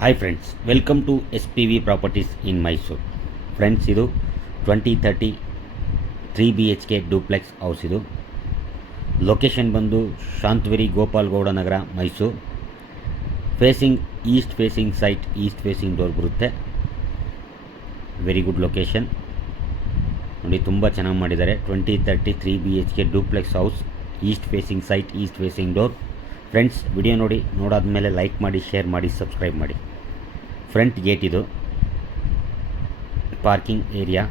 Hi friends, welcome to SPV properties in Mysuru. Friends, ಇದು 2030 3BHK duplex house. ಇದು location ಬಂದು Shantaveri Gopalgowda Nagar, Mysuru. Facing east facing site, east facing door ಬರುತ್ತೆ. Very good location ನೋಡಿ, ತುಂಬ ಚೆನ್ನಾಗಿ ಮಾಡಿದ್ದಾರೆ. 2030 3BHK duplex house, east facing site, east facing door. Friends, video ನೋಡಾದ್ಮೇಲೆ like ಮಾಡಿ, ಶೇರ್ ಮಾಡಿ, ಸಬ್ಸ್ಕ್ರೈಬ್ ಮಾಡಿ. ಫ್ರಂಟ್ ಗೇಟ್ ಇದು, ಪಾರ್ಕಿಂಗ್ ಏರಿಯಾ.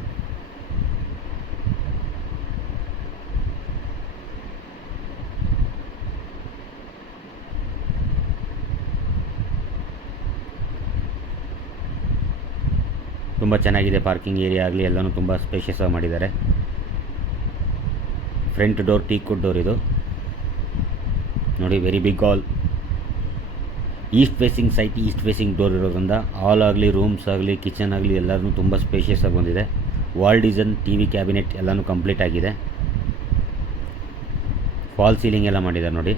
ತುಂಬ ಚೆನ್ನಾಗಿದೆ ಪಾರ್ಕಿಂಗ್ ಏರಿಯಾ ಆಗಲಿ, ಎಲ್ಲನೂ ತುಂಬ ಸ್ಪೇಷಿಯಸ್ ಆಗಿ ಮಾಡಿದ್ದಾರೆ. ಫ್ರಂಟ್ ಡೋರ್ ಟೀಕ್ವುಡ್ ಡೋರ್ ಇದು ನೋಡಿ, very big hall. East facing site, east facing door ಇರೋದ್ರಿಂದ ಹಾಲ್ ಆಗಲಿ, ರೂಮ್ಸ್ ಆಗಲಿ, ಕಿಚನ್ ಆಗಲಿ ಎಲ್ಲರೂ ತುಂಬ ಸ್ಪೇಷಿಯಸ್ ಆಗಿ ಬಂದಿದೆ. ವಾಲ್ ಡಿಸೈನ್, TV ಕ್ಯಾಬಿನೆಟ್ ಎಲ್ಲನೂ ಕಂಪ್ಲೀಟ್ ಆಗಿದೆ. ಫಾಲ್ ಸೀಲಿಂಗ್ ಎಲ್ಲ ಮಾಡಿದ್ದಾರೆ ನೋಡಿ.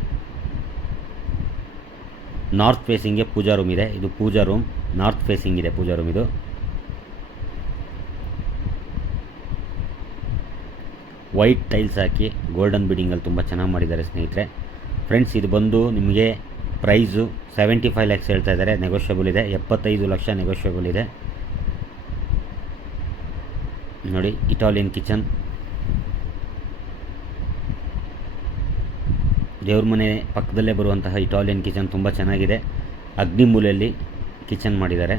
ನಾರ್ತ್ ಫೇಸಿಂಗ್ಗೆ ಪೂಜಾ ರೂಮ್ ಇದೆ. ಇದು ಪೂಜಾ ರೂಮ್, ನಾರ್ತ್ ಫೇಸಿಂಗ್ ಇದೆ ಪೂಜಾ ರೂಮ್. ಇದು ವೈಟ್ ಟೈಲ್ಸ್ ಹಾಕಿ ಗೋಲ್ಡನ್ ಬಿಡಿಂಗಲ್ಲಿ ತುಂಬ ಚೆನ್ನಾಗಿ ಮಾಡಿದ್ದಾರೆ ಸ್ನೇಹಿತರೆ. ಫ್ರೆಂಡ್ಸ್, ಇದು ಬಂದು ನಿಮಗೆ ಪ್ರೈಸು 75 lakhs ಹೇಳ್ತಾ ಇದ್ದಾರೆ. ನೆಗೋಷಿಯಬಲ್ ಇದೆ. 75 ಲಕ್ಷ ನೆಗೋಷಿಯಬಲ್ ಇದೆ ನೋಡಿ. ಇಟಾಲಿಯನ್ ಕಿಚನ್, ದೇವ್ರ ಮನೆ ಪಕ್ಕದಲ್ಲೇ ಬರುವಂತಹ ಇಟಾಲಿಯನ್ ಕಿಚನ್ ತುಂಬ ಚೆನ್ನಾಗಿದೆ. ಅಗ್ನಿಮೂಲೆಯಲ್ಲಿ ಕಿಚನ್ ಮಾಡಿದ್ದಾರೆ.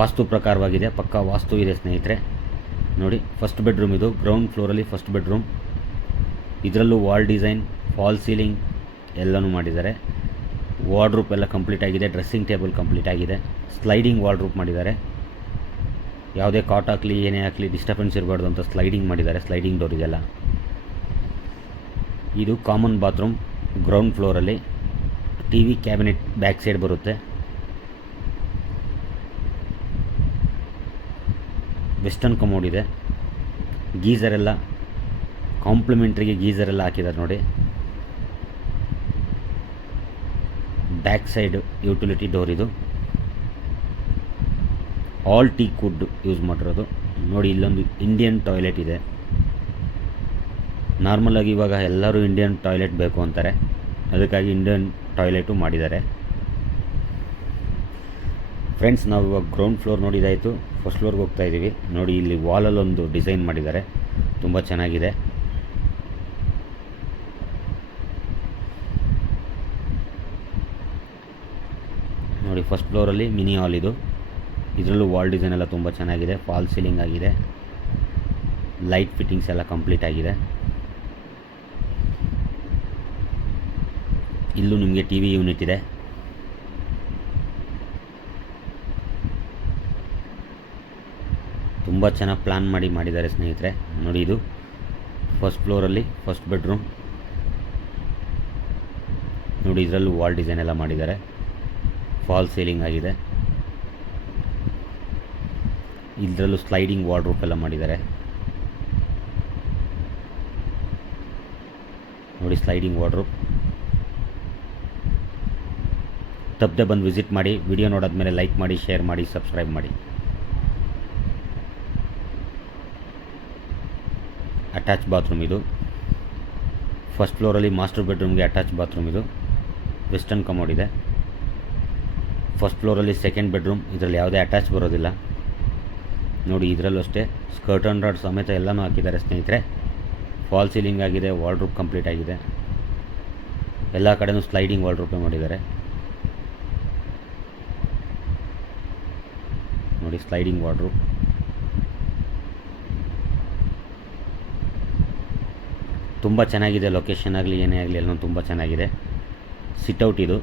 ವಾಸ್ತು ಪ್ರಕಾರವಾಗಿದೆ, ಪಕ್ಕಾ ವಾಸ್ತು ಇದೆ ಸ್ನೇಹಿತರೆ ನೋಡಿ. ಫಸ್ಟ್ ಬೆಡ್ರೂಮ್ ಇದು, ಗ್ರೌಂಡ್ ಫ್ಲೋರಲ್ಲಿ ಫಸ್ಟ್ ಬೆಡ್ರೂಮ್. ಇದರಲ್ಲೂ ವಾಲ್ ಡಿಸೈನ್, ಫಾಲ್ ಸೀಲಿಂಗ್ ಎಲ್ಲನೂ ಮಾಡಿದ್ದಾರೆ. ವಾರ್ಡ್ರೂಪ್ ಎಲ್ಲ ಕಂಪ್ಲೀಟ್ ಆಗಿದೆ. ಡ್ರೆಸ್ಸಿಂಗ್ ಟೇಬಲ್ ಕಂಪ್ಲೀಟ್ ಆಗಿದೆ. ಸ್ಲೈಡಿಂಗ್ ವಾರ್ಡ್ರೂಪ್ ಮಾಡಿದ್ದಾರೆ. ಯಾವುದೇ ಕಾಟ್ ಹಾಕಲಿ, ಏನೇ ಹಾಕಲಿ ಡಿಸ್ಟರ್ಬೆನ್ಸ್ ಇರಬಾರ್ದು ಅಂತ ಸ್ಲೈಡಿಂಗ್ ಮಾಡಿದ್ದಾರೆ. ಸ್ಲೈಡಿಂಗ್ ಡೋರ್ ಇದೆಲ್ಲ. ಇದು ಕಾಮನ್ ಬಾತ್ರೂಮ್, ಗ್ರೌಂಡ್ ಫ್ಲೋರಲ್ಲಿ. TV ಕ್ಯಾಬಿನೆಟ್ ಬ್ಯಾಕ್ ಸೈಡ್ ಬರುತ್ತೆ. ವೆಸ್ಟರ್ನ್ ಕಮೋಡ್ ಇದೆ. ಗೀಝರ್ ಎಲ್ಲ ಕಾಂಪ್ಲಿಮೆಂಟ್ರಿಗೆ ಗೀಝರ್ ಎಲ್ಲ ಹಾಕಿದ್ದಾರೆ ನೋಡಿ. ಬ್ಯಾಕ್ ಸೈಡ್ ಯುಟಿಲಿಟಿ ಡೋರ್ ಇದು. ಆಲ್ ಟೀಕ್ವುಡ್ ಯೂಸ್ ಮಾಡಿರೋದು ನೋಡಿ. ಇಲ್ಲೊಂದು ಇಂಡಿಯನ್ ಟಾಯ್ಲೆಟ್ ಇದೆ. ನಾರ್ಮಲಾಗಿ ಇವಾಗ ಎಲ್ಲರೂ ಇಂಡಿಯನ್ ಟಾಯ್ಲೆಟ್ ಬೇಕು ಅಂತಾರೆ, ಅದಕ್ಕಾಗಿ ಇಂಡಿಯನ್ ಟಾಯ್ಲೆಟು ಮಾಡಿದ್ದಾರೆ. ಫ್ರೆಂಡ್ಸ್, ನಾವು ಇವಾಗ ಗ್ರೌಂಡ್ ಫ್ಲೋರ್ ನೋಡಿದಾಯಿತು. ಫಸ್ಟ್ ಫ್ಲೋರ್ಗೆ ಹೋಗ್ತಾ ಇದ್ದೀವಿ ನೋಡಿ. ಇಲ್ಲಿ ವಾಲಲ್ಲೊಂದು ಡಿಸೈನ್ ಮಾಡಿದ್ದಾರೆ, ತುಂಬ ಚೆನ್ನಾಗಿದೆ. ನೋಡಿ, ಫಸ್ಟ್ ಫ್ಲೋರಲ್ಲಿ ಮಿನಿ ಹಾಲ್ ಇದು. ಇದರಲ್ಲೂ ವಾಲ್ ಡಿಸೈನ್ ಎಲ್ಲ ತುಂಬ ಚೆನ್ನಾಗಿದೆ. ಫಾಲ್ ಸೀಲಿಂಗ್ ಆಗಿದೆ. ಲೈಟ್ ಫಿಟ್ಟಿಂಗ್ಸ್ ಎಲ್ಲ ಕಂಪ್ಲೀಟ್ ಆಗಿದೆ. ಇಲ್ಲೂ ನಿಮಗೆ TV ಯೂನಿಟ್ ಇದೆ. ತುಂಬ ಚೆನ್ನಾಗಿ ಪ್ಲ್ಯಾನ್ ಮಾಡಿದ್ದಾರೆ ಸ್ನೇಹಿತರೆ ನೋಡಿ. ಇದು ಫಸ್ಟ್ ಫ್ಲೋರಲ್ಲಿ ಫಸ್ಟ್ ಬೆಡ್ರೂಮ್ ನೋಡಿ. ಇದರಲ್ಲೂ ವಾಲ್ ಡಿಸೈನ್ ಎಲ್ಲ ಮಾಡಿದ್ದಾರೆ. ಫಾಲ್ ಸೀಲಿಂಗ್ ಆಗಿದೆ. ಇದರಲ್ಲೂ ಸ್ಲೈಡಿಂಗ್ ವಾರ್ಡ್ರೂಪ್ ಎಲ್ಲ ಮಾಡಿದ್ದಾರೆ ನೋಡಿ. Sliding wardrobe. ತಪ್ಪದೆ ಬಂದು ವಿಸಿಟ್ ಮಾಡಿ. ವಿಡಿಯೋ ನೋಡಾದ್ಮೇಲೆ ಲೈಕ್ ಮಾಡಿ, ಶೇರ್ ಮಾಡಿ, ಸಬ್ಸ್ಕ್ರೈಬ್ ಮಾಡಿ. ಅಟ್ಯಾಚ್ ಬಾತ್ರೂಮ್ ಇದು. ಫಸ್ಟ್ ಫ್ಲೋರಲ್ಲಿ ಮಾಸ್ಟರ್ ಬೆಡ್ರೂಮ್ಗೆ ಅಟ್ಯಾಚ್ ಬಾತ್ರೂಮ್ ಇದು. ವೆಸ್ಟರ್ನ್ ಕಮೋಡ್ ಇದೆ. ಫಸ್ಟ್ ಫ್ಲೋರಲ್ಲಿ ಸೆಕೆಂಡ್ ಬೆಡ್ರೂಮ್. ಇದರಲ್ಲಿ ಯಾವುದೇ ಅಟ್ಯಾಚ್ ಬರೋದಿಲ್ಲ ನೋಡಿ. ಇದರಲ್ಲೂ ಅಷ್ಟೇ ಸ್ಕರ್ಟನ್ ರಾಡ್ ಸಮೇತ ಎಲ್ಲನೂ ಹಾಕಿದ್ದಾರೆ ಸ್ನೇಹಿತರೆ. ಫಾಲ್ ಸೀಲಿಂಗ್ ಆಗಿದೆ. ವಾರ್ಡ್ರೂಪ್ ಕಂಪ್ಲೀಟ್ ಆಗಿದೆ. ಎಲ್ಲ ಕಡೆಯೂ ಸ್ಲೈಡಿಂಗ್ ವಾರ್ಡ್ರೂಪೇ ಮಾಡಿದ್ದಾರೆ ನೋಡಿ. ಸ್ಲೈಡಿಂಗ್ ವಾರ್ಡ್ರೂಪ್ ತುಂಬ ಚೆನ್ನಾಗಿದೆ. ಲೊಕೇಶನ್ ಆಗಲಿ, ಏನೇ ಆಗಲಿ ಎಲ್ಲನೂ ತುಂಬ ಚೆನ್ನಾಗಿದೆ. ಸಿಟ್ಔಟ್ ಇದು.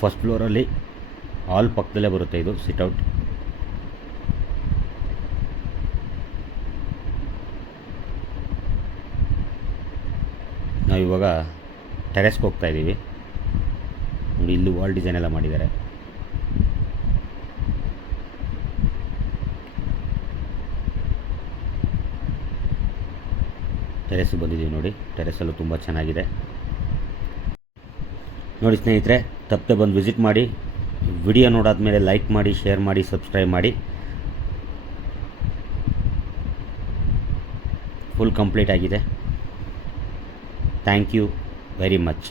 ಫಸ್ಟ್ ಫ್ಲೋರಲ್ಲಿ ಹಾಲ್ ಪಕ್ಕದಲ್ಲೇ ಬರುತ್ತೆ ಇದು ಸಿಟ್ಔಟ್. ನಾವು ಇವಾಗ ಟೆರೆಸ್ಗೆ ಹೋಗ್ತಾ ಇದ್ದೀವಿ ನೋಡಿ. ಇಲ್ಲೂ ವಾಲ್ ಡಿಸೈನ್ ಎಲ್ಲ ಮಾಡಿದ್ದಾರೆ. ಟೆರೆಸ್ಗೆ ಬಂದಿದ್ದೀವಿ ನೋಡಿ. ಟೆರೆಸಲ್ಲೂ ತುಂಬ ಚೆನ್ನಾಗಿದೆ ನೋಡಿ ಸ್ನೇಹಿತರೆ. ತಪ್ಪದೆ ಬಂದು ವಿಸಿಟ್ ಮಾಡಿ. ವಿಡಿಯೋ ನೋಡಾದ್ಮೇಲೆ ಲೈಕ್ ಮಾಡಿ, ಶೇರ್ ಮಾಡಿ, ಸಬ್ಸ್ಕ್ರೈಬ್ ಮಾಡಿ. ಫುಲ್ ಕಂಪ್ಲೀಟ್ ಆಗಿದೆ. Thank you very much.